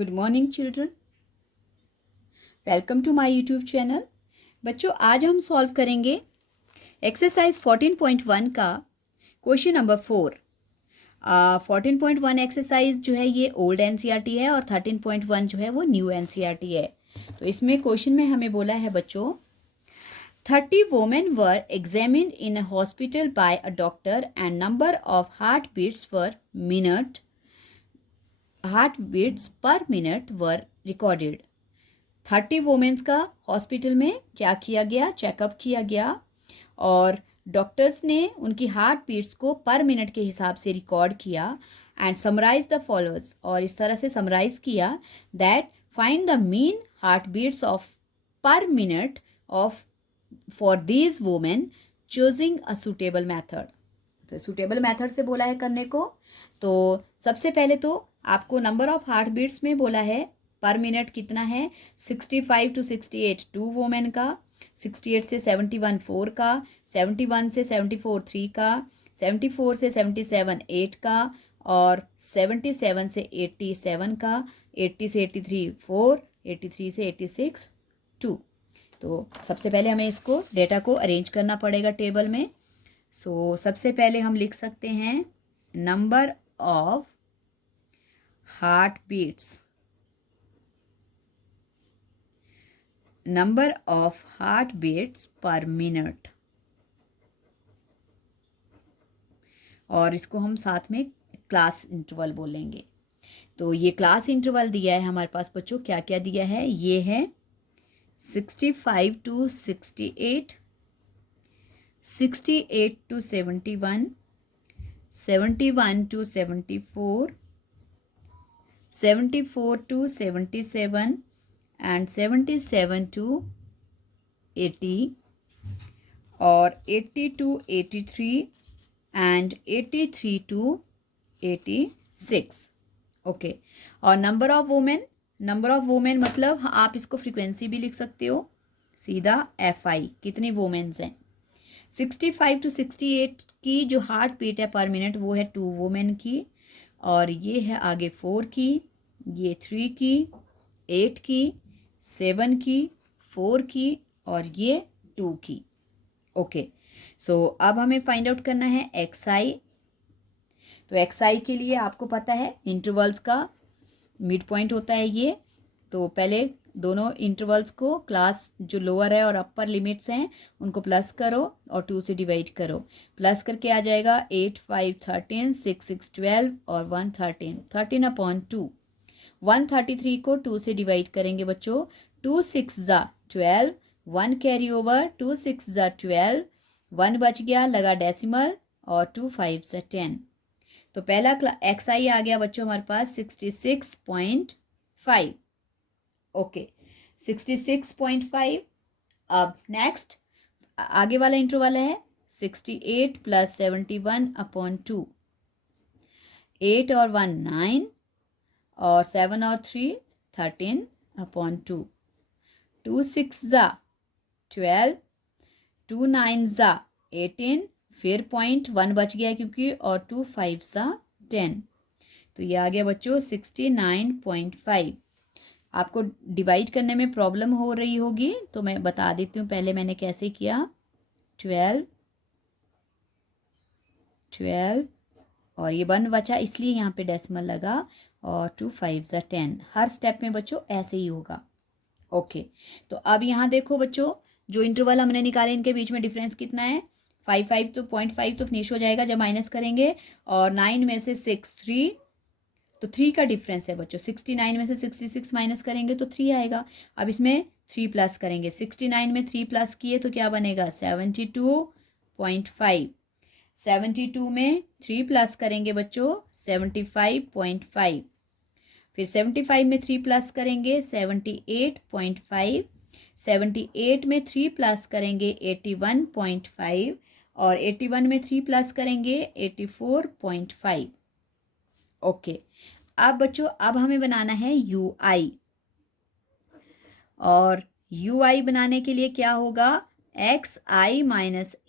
Good morning children, welcome to my YouTube channel. बच्चों, आज हम सॉल्व करेंगे एक्सरसाइज 14.1 का क्वेश्चन नंबर 4। 14.1 एक्सरसाइज जो है ये ओल्ड एनसीईआरटी है और 13.1 जो है वो न्यू एनसीईआरटी है। तो इसमें क्वेश्चन में हमें बोला है बच्चों, 30 women were examined in a hospital by a doctor and number of heartbeats per minute were recorded। 30 women's का हॉस्पिटल में क्या किया गया, चेकअप किया गया और डॉक्टर्स ने उनकी हार्ट बीट्स को पर मिनट के हिसाब से रिकॉर्ड किया एंड समराइज द फॉलोअर्स, और इस तरह से समराइज किया that find the mean heart beats of per minute of for these women choosing a suitable method. तो सुटेबल मैथड से बोला है करने को। तो सबसे पहले तो आपको नंबर ऑफ हार्ट बीट्स में बोला है पर मिनट कितना है, 65 to 68 2 वोमेन का, 68 से 71 4 का, 71 से 74 3 का, 74 से 77 8 का और 77 से 87 का, 80 से 83 4, 83 से 86 2। तो सबसे पहले हमें इसको डेटा को अरेंज करना पड़ेगा टेबल में। सो सबसे पहले हम लिख सकते हैं number of heart beats, number of heart beats per minute, और इसको हम साथ में क्लास इंटरवल बोलेंगे। तो ये क्लास इंटरवल दिया है हमारे पास बच्चों, क्या क्या दिया है, ये है 65 to 68, 68 to 71, 71 to 74, 74 to 77 and 77 to 80 और 80 to 83 एंड 83 to 86। ओके, और number of women, number of women मतलब आप इसको फ्रीक्वेंसी भी लिख सकते हो सीधा, FI कितनी वोमेन्स हैं। 65 to 68 की जो हार्ट बीट है पर मिनट वो है 2 वोमेन की, और ये है आगे 4 की, ये 3 की, 8 की, 7 की, 4 की और ये 2 की। ओके, सो अब हमें फाइंड आउट करना है XI। तो XI के लिए आपको पता है इंटरवल्स का मिड पॉइंट होता है ये। तो पहले दोनों इंटरवल्स को, क्लास जो लोअर है और अपर लिमिट्स हैं उनको प्लस करो और 2 से डिवाइड करो। प्लस करके आ जाएगा 8 5 13, 6 6 12 और 1 13, 13/2। 133 को 2 से डिवाइड करेंगे बच्चों, 2 6 ज़ा 12, 1 कैरी ओवर, 2 6 ज़ा 12, 1 बच गया, लगा डेसिमल और 2 5 ज़ा 10। तो पहला XI आ गया बच्चों हमारे पास 66.5। ओके, 66.5। अब नेक्स्ट आगे वाला इंटरवल है 68 + 71/2, 8 और 1 9 और 7 और 3 13/2, 2 6 ज़ा 12, 2 9 ज़ा 18, फिर 0.1 बच गया क्योंकि, और 2 5 ज़ा 10। तो ये आ गया बच्चों 69.5। आपको डिवाइड करने में प्रॉब्लम हो रही होगी तो मैं बता देती हूँ पहले मैंने कैसे किया। 12 12 और ये 1 बचा इसलिए यहाँ पे डेसिमल लगा, और 2 5 ज़ा 10। हर स्टेप में बच्चों ऐसे ही होगा। ओके, तो अब यहाँ देखो बच्चों, जो इंटरवल हमने निकाले इनके बीच में डिफरेंस कितना है, 5 5 तो 0.5 तो फिनिश हो जाएगा जब माइनस करेंगे, और 9 में से 6 3, तो 3 का डिफरेंस है बच्चों। 69 में से 66 माइनस करेंगे तो 3 आएगा। अब इसमें 3 प्लस करेंगे, 69 में 3 प्लस किए तो क्या बनेगा 72.5, 72 में 3 प्लस करेंगे बच्चों 75.5, फिर 75 में 3 प्लस करेंगे 78.5, 78 में 3 प्लस करेंगे 81.5 और 81 में 3 प्लस करेंगे 84.5। ओके, अब बच्चों अब हमें बनाना है UI, और UI बनाने के लिए क्या होगा, XI -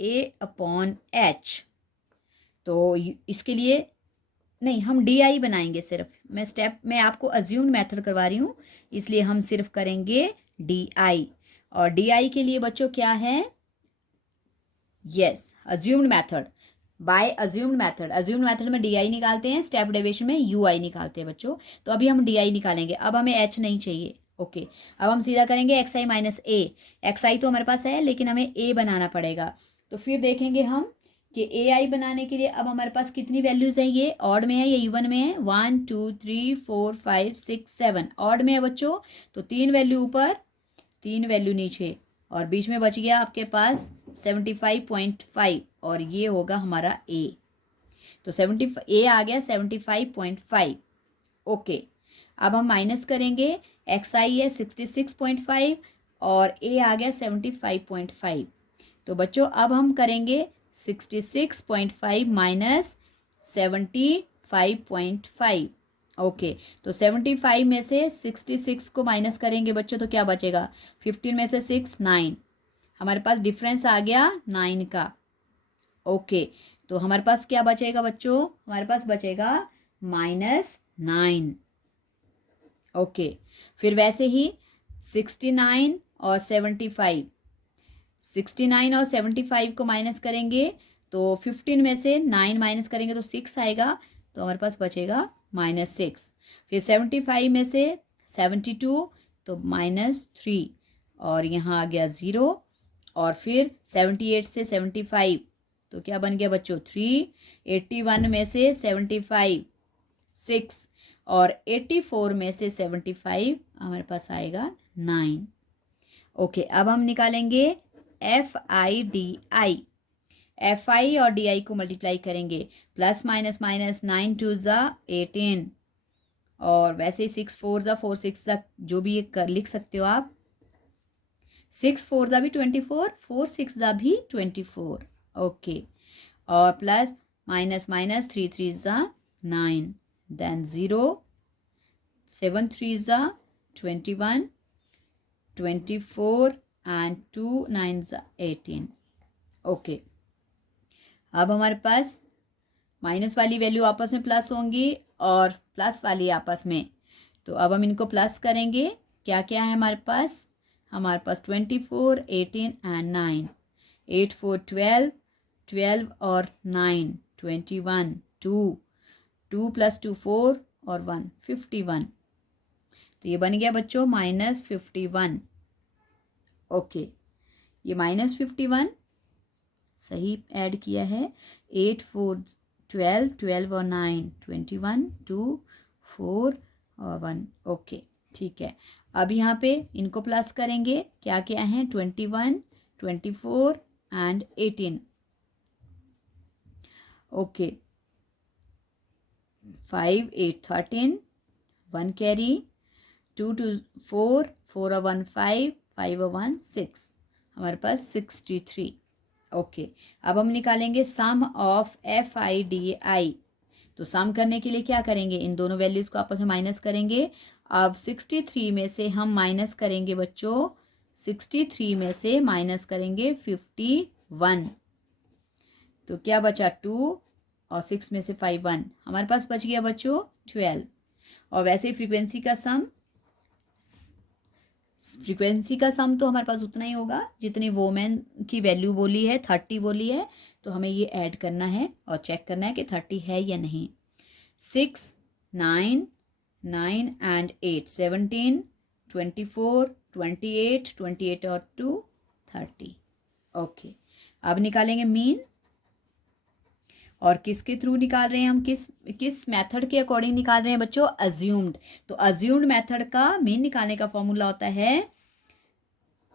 A/H। तो इसके लिए नहीं, हम DI बनाएंगे सिर्फ, मैं आपको अज्यूम्ड मेथड करवा रही हूँ, इसलिए हम सिर्फ करेंगे DI। और DI के लिए बच्चों क्या है? Yes, assumed method. By assumed method में DI निकालते हैं, स्टेप डेविएशन में UI निकालते हैं बच्चों। तो अभी हम DI निकालेंगे। अब हमें H नहीं चाहिए। ओके, अब हम सीधा करेंगे XI माइनस A। XI तो हमारे पास है, लेकिन हमें A बनाना पड़ेगा। तो फिर देखेंगे हम कि AI बनाने के लिए अब हमारे पास कितनी वैल्यूज है, ये ऑड में है या इवन में है? 1 2 3 4 5 6 7 ऑड में है बच्चों। तो 3 वैल्यू ऊपर, 3 वैल्यू नीचे, और बीच में बच गया आपके पास 75.5, और ये होगा हमारा A। तो A आ गया 75.5। ओके, अब हम माइनस करेंगे। XI है 66.5 और A आ गया 75.5। तो बच्चों अब हम करेंगे 66.5 माइनस 75.5। ओके, तो 75 में से 66 को माइनस करेंगे बच्चों, तो क्या बचेगा? 15 में से 6 9, हमारे पास डिफरेंस आ गया 9 का। ओके, तो हमारे पास क्या बचेगा बच्चों? हमारे पास बचेगा -9। ओके, फिर वैसे ही 69 और 75, 69 और 75 को माइनस करेंगे, तो 15 में से 9 माइनस करेंगे तो 6 आएगा, तो हमारे पास बचेगा -6। फिर 75 में से 72, तो -3, और यहाँ आ गया 0। और फिर 78 से 75, तो क्या बन गया बच्चों? 3। 81 में से 75 6, और 84 में से 75 हमारे पास आएगा 9। ओके, अब हम निकालेंगे FI और DI को मल्टीप्लाई करेंगे। प्लस माइनस माइनस 9 2 ज़ा 18, और वैसे ही 6 4 ज़ा 4 6 ज़ा जो भी कर लिख सकते हो आप। 6 4 ज़ा भी 24, 4 6 ज़ा भी 24। ओके, और प्लस माइनस माइनस 3 3 ज़ा 9, देन 0, 7 3 ज़ा 21, 24 एंड 2 9 ज़ा 18। ओके, अब हमारे पास माइनस वाली वैल्यू आपस में प्लस होंगी और प्लस वाली आपस में। तो अब हम इनको प्लस करेंगे। क्या क्या है हमारे पास? हमारे पास 24 18 एंड 9, 8 4 12, 12 और 9 21, 2 2 + 2 4 और 1 51। तो ये बन गया बच्चों -51। ओके, ये -51 सही ऐड किया है। 8 4 12, 12 और 9 21, 2 4 और 1। ओके, ठीक है। अब यहाँ पे इनको प्लस करेंगे। क्या क्या है? 21 24 एंड 18। ओके, 5 8 13, 1 कैरी, 2 2 4, 4 और 1 5, 5 और 1 6, हमारे पास 63। ओके, अब हम निकालेंगे सम ऑफ FI/DI। तो सम करने के लिए क्या करेंगे? इन दोनों वैल्यूज को आपस में माइनस करेंगे। अब 63 में से हम माइनस करेंगे बच्चों, 63 में से माइनस करेंगे 51, तो क्या बचा? 2, और 6 में से 5 1, हमारे पास बच गया बच्चों 12। और वैसे ही फ्रीक्वेंसी का सम तो हमारे पास उतना ही होगा जितनी वोमेन की वैल्यू बोली है, 30 बोली है। तो हमें ये ऐड करना है और चेक करना है कि 30 है या नहीं। 6 9 9 एंड 8 17, 24 28, 28 और 2 30। ओके, अब निकालेंगे मीन। और किसके थ्रू निकाल रहे हैं हम? किस मेथड के अकॉर्डिंग निकाल रहे हैं बच्चों? अज्यूम्ड। तो अज्यूम्ड मेथड का मीन निकालने का फॉर्मूला होता है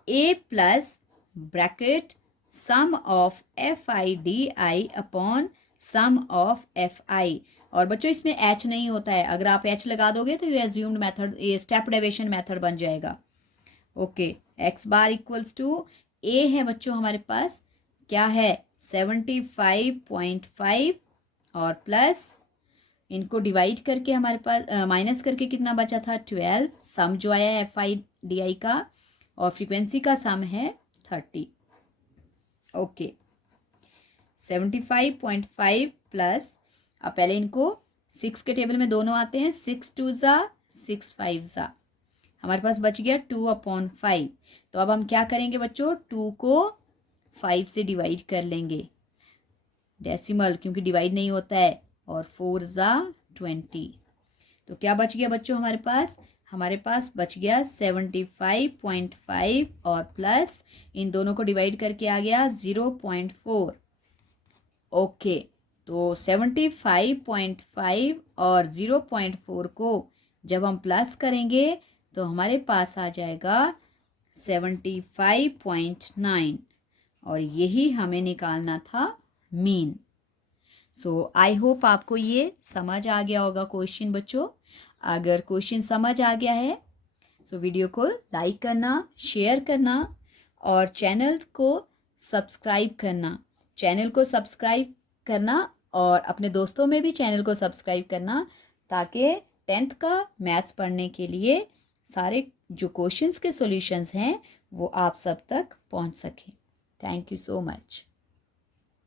A plus bracket sum of FI/DI upon sum of FI। और बच्चों इसमें H नहीं होता है। अगर आप H लगा दोगे तो ये अज्यूम्ड मेथड, ये स्टेप डेविएशन मेथड बन जाएगा। Okay, x bar equals to A है बच्चों हमारे पास, क्या है? 75.5, और प्लस इनको डिवाइड करके हमारे पास माइनस करके कितना बचा था? 12। सम जो आया है FI/DI का, और फ्रीक्वेंसी का सम है 30। ओके, 75.5 प्लस, अब पहले इनको 6 के टेबल में दोनों आते हैं, 6 2 ज़ा 6 5 ज़ा, हमारे पास बच गया 2/5। तो अब हम क्या करेंगे बच्चों, 2 को 5 से डिवाइड कर लेंगे, डेसिमल क्योंकि डिवाइड नहीं होता है, और 4 ज़ा 20। तो क्या बच गया बच्चों हमारे पास बच गया 75.5 और प्लस इन दोनों को डिवाइड करके आ गया 0.4। ओके, तो 75.5 और 0.4 को जब हम प्लस करेंगे तो हमारे पास आ जाएगा 75.9, और यही हमें निकालना था मीन। सो आई होप आपको ये समझ आ गया होगा क्वेश्चन बच्चों। अगर क्वेश्चन समझ आ गया है सो वीडियो को लाइक करना, शेयर करना और चैनल को सब्सक्राइब करना और अपने दोस्तों में भी चैनल को सब्सक्राइब करना, ताकि 10th का मैथ्स पढ़ने के लिए सारे जो क्वेश्चंस के सॉल्यूशंस हैं वो आप सब तक पहुंच सकें। Thank you so much.